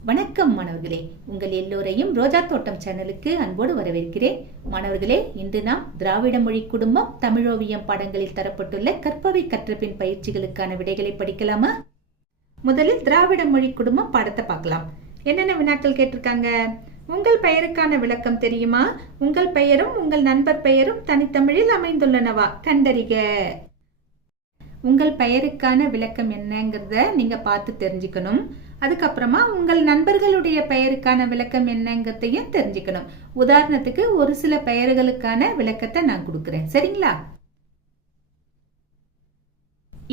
வணக்கம் மாணவர்களே, உங்கள் எல்லோரையும் ரோஜா தோட்டம் சேனலுக்கு அன்போடு வரவேற்கிறேன். மாணவர்களே, இன்று நாம் திராவிட மொழி குடும்பம் தமிழோவியம் பாடங்களில் தரப்பட்டுள்ள கற்பவை கற்றபின் பயிற்சிகளுக்கான விடைகளை படிக்கலாமா? முதலில் திராவிட மொழி குடும்பம் பாடத்தை பார்க்கலாம். என்னென்ன வினாக்கள் கேட்டிருக்காங்க? உங்கள் பெயருக்கான விளக்கம் தெரியுமா? உங்கள் பெயரும் உங்கள் நண்பர் பெயரும் தனித்தமிழில் அமைந்துள்ளனவா? கண்டறிக. உங்கள் பெயருக்கான விளக்கம் என்னங்கிறத நீங்க பார்த்து தெரிஞ்சுக்கணும். அதுக்கப்புறமா உங்கள் நண்பர்களுடைய பெயருக்கான விளக்கம் என்னங்கிறதையும் தெரிஞ்சுக்கணும். உதாரணத்துக்கு ஒரு சில பெயர்களுக்கான விளக்கத்தை நான் கொடுக்கிறேன், சரிங்களா?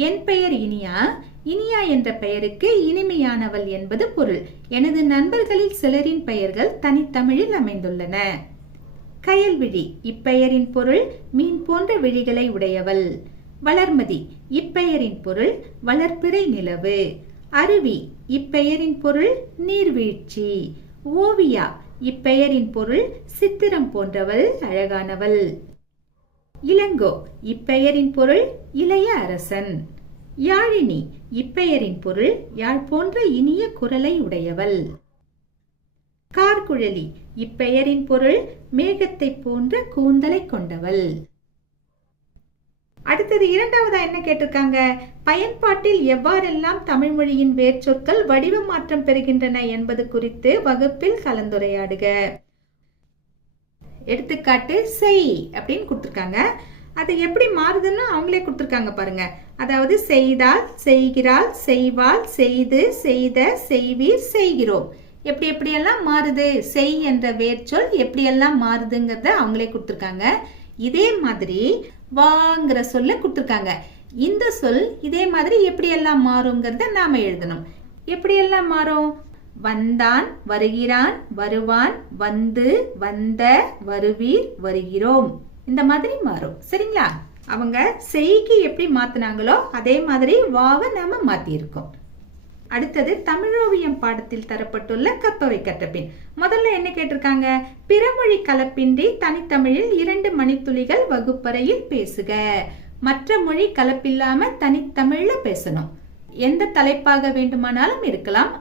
என் பெயர் இனியா. இனியா என்ற பெயருக்கு இனிமையானவள் என்பது பொருள். எனது நண்பர்களில் சிலரின் பெயர்கள் தனித்தமிழில் அமைந்துள்ளன. கயல்விழி இப்பெயரின் பொருள் மீன் போன்ற விழிகளை உடையவள். வளர்மதி இப்பெயரின் பொருள் வளர்பிறை நிலவு. அருவி இப்பெயரின் பொருள் நீர்வீழ்ச்சி. ஓவியா இப்பெயரின் பொருள் சித்திரம் போன்றவள், அழகானவள். இளங்கோ இப்பெயரின் பொருள் இளைய அரசன். யாழினி இப்பெயரின் பொருள் யாழ் போன்ற இனிய குரலை உடையவள். கார்குழலி இப்பெயரின் பொருள் மேகத்தை போன்ற கூந்தலை கொண்டவள். அடுத்தது இரண்டாவதா என்ன கேட்டிருக்காங்க? பயன்பாட்டில் எவ்வாறெல்லாம் தமிழ் மொழியின் வேர்ச்சொற்கள் வடிவ மாற்றம் பெறுகின்றன என்பது குறித்து வகுப்பில் கலந்துரையாடுக. எடுத்துக்காட்டு செய் அப்படின்னு கொடுத்திருக்காங்க. அது எப்படி மாறுதுன்னு அவங்களே கொடுத்திருக்காங்க பாருங்க. அதாவது செய்தால், செய்கிறாள், செய்வாள், செய்து, செய்த, செய்வீர், செய்கிறோம். எப்படியெல்லாம் மாறுது, செய் என்ற வேர்ச்சொல் எப்படியெல்லாம் மாறுதுங்கிறத அவங்களே கொடுத்திருக்காங்க. இதே மாதிரி வாங்கிற சொல்ல கொடுத்திருக்காங்க. இந்த சொல் இதே மாதிரி எப்படியெல்லாம் மாறுங்கிறத நாம எழுதணும். எப்படியெல்லாம் மாறும்? வந்தான், வருகிறான், வருவான், வந்து, வந்த, வருவீர், வருகிறோம், இந்த மாதிரி மாறும், சரிங்களா? அவங்க செய்கி எப்படி மாத்தினாங்களோ அதே மாதிரி வாவை நாம மாத்தி இருக்கோம். அடுத்தது தமிழோவியம் பாடத்தில் தரப்பட்டுள்ள கற்பவை கற்றபின். முதல்ல என்ன கேட்டிருக்காங்க? பிறமொழி கலப்பின்றி தனித்தமிழில் 2 மணித்துளிகள் வகுப்பறையில் பேசுக. மற்ற மொழி கலப்பில்லாம தனித்தமிழ்ல பேசணும். எந்த தலைப்பாக வேண்டுமானாலும் இருக்கலாம்,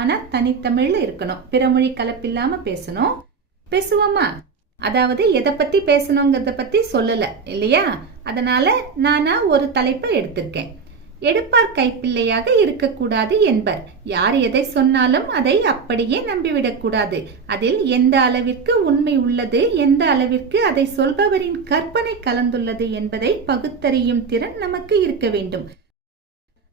ஆனா தனித்தமிழ்ல இருக்கணும். பிறமொழி கலப்பில்லாம பேசணும். பேசுவோமா? அதாவது எதை பத்தி பேசணுங்கிறத பத்தி சொல்லல இல்லையா? அதனால நானா ஒரு தலைப்பை எடுத்திருக்கேன். எடுப்பார் கைப்பிள்ளையாக இருக்கக்கூடாது என்பர். யார் எதை சொன்னாலும் அதை அப்படியே நம்பிவிடக் கூடாது. அதில் எந்த அளவிற்கு உண்மை உள்ளது, எந்த அளவிற்கு அதை சொல்பவரின் கற்பனை கலந்துள்ளது என்பதை பகுத்தறியும் திறன் நமக்கு இருக்க வேண்டும்.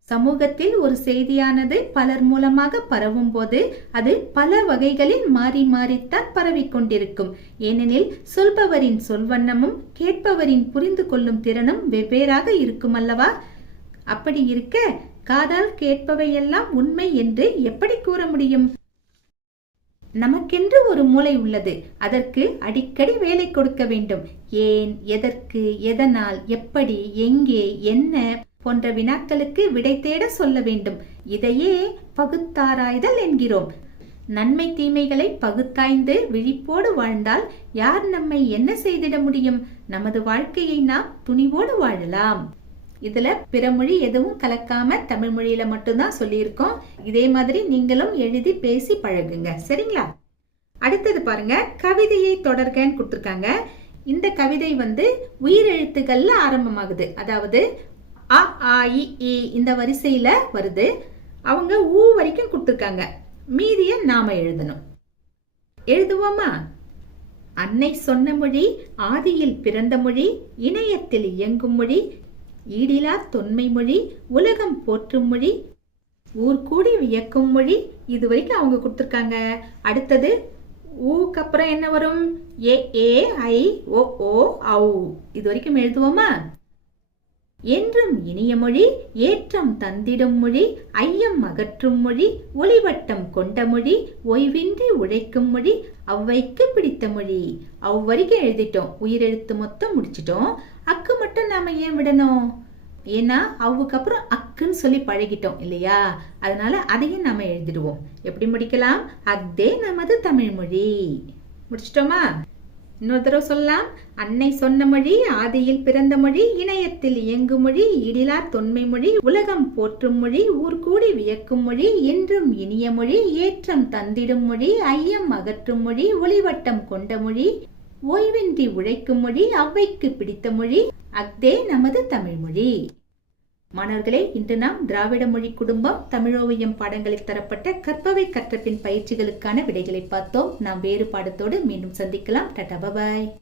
சமூகத்தில் ஒரு செய்தியானது பலர் மூலமாக பரவும் போது அது பல வகைகளில் மாறி மாறித்தான் பரவிக்கொண்டிருக்கும். ஏனெனில் சொல்பவரின் சொல்வண்ணமும் கேட்பவரின் புரிந்து கொள்ளும் திறனும் வெவ்வேறாக இருக்கும் அல்லவா? அப்படி இருக்க காதால் கேட்பவையெல்லாம் உண்மை என்று எப்படி கூற முடியும்? நமக்கென்று ஒரு மூளை உள்ளது. அதற்கு அடிக்கடி வேலை கொடுக்க வேண்டும். ஏன், எதற்கு, எதனால், எப்படி, எங்கே, என்ன போன்ற வினாக்களுக்கு விடை தேட சொல்ல வேண்டும். இதையே பகுத்தாராய்தல் என்கிறோம். நன்மை தீமைகளை பகுத்தாய்ந்து விழிப்போடு வாழ்ந்தால் யார் நம்மை என்ன செய்திட முடியும்? நமது வாழ்க்கையை நாம் துணிவோடு வாழலாம். இதுல பிறமொழி எதுவும் கலக்காம தமிழ் மொழியில மட்டும்தான் சொல்லியிருக்கோம். இதே மாதிரி நீங்களும் எழுதி பேசி பழகுங்க, சரிங்களா? அடுத்தது பாருங்க, கவிதையை தொடர்கன்னு கொடுத்திருக்காங்க. இந்த கவிதை உயிரெழுத்துக்கள்ல ஆரம்பமாகுது. அதாவது அ, ஆ, இ, ஈ இந்த வரிசையில வருது. அவங்க ஊ வரைக்கும் கொடுத்திருக்காங்க. மீதிய நாம எழுதணும். எழுதுவோமா? அன்னை சொன்ன மொழி, ஆதியில் பிறந்த மொழி, இணையத்தில் இயங்கும் மொழி, ஈடிலா தொன்மை மொழி, உலகம் போற்றும் மொழி, ஊர் கூடி வியக்கும் மொழி. இது வரைக்கும் அவங்க கொடுத்திருக்காங்க. அடுத்தது ஊக்கு அப்புறம் என்ன வரும்? ஏ, ஏ, ஐ, ஓ, ஓ, ஔ. இது வரைக்கும் எழுதுவோமா? என்றும் இனிய மொழி, ஏற்றம் தந்திடும் மொழி, ஐயம் அகற்றும் மொழி, ஒளிவட்டம் கொண்ட மொழி, ஓய்வின்றி உழைக்கும் மொழி, அவ்வைக்கு பிடித்த மொழி. அவ்வரைக்கும் எழுதிட்டோம். உயிரெழுத்து மொத்தம் முடிச்சிட்டோம். அக்கு மட்டும் நாம ஏன் விடணும்? ஏன்னா அவுக்கு அப்புறம் அக்குன்னு சொல்லி பழகிட்டோம் இல்லையா? அதனால அதையும் நாம எழுதிடுவோம். எப்படி முடிக்கலாம்? அக்தே நமது தமிழ் மொழி. முடிச்சிட்டோமா? இன்னொரு தடவை சொல்லலாம். அன்னை சொன்ன மொழி, ஆதியில் பிறந்த மொழி, இணையத்தில் இயங்கும் மொழி, இடிலார் தொன்மை மொழி, உலகம் போற்றும் மொழி, ஊர் கூடி வியக்கும் மொழி, என்றும் இனிய மொழி, ஏற்றம் தந்திடும் மொழி, ஐயம் அகற்றும் மொழி, ஒளிவட்டம் கொண்ட மொழி, ஓய்வின்றி உழைக்கும் மொழி, அவ்வைக்கு பிடித்த மொழி, அஃதே நமது தமிழ் மொழி. மாணவர்களே, இன்று நாம் திராவிட மொழி குடும்பம் தமிழோவியம் பாடங்களில் தரப்பட்ட கற்பவை கற்றபின் பயிற்சிகளுக்கான விடைகளை பார்த்தோம். நாம் வேறு பாடத்தோடு மீண்டும் சந்திக்கலாம். Tata, bye bye.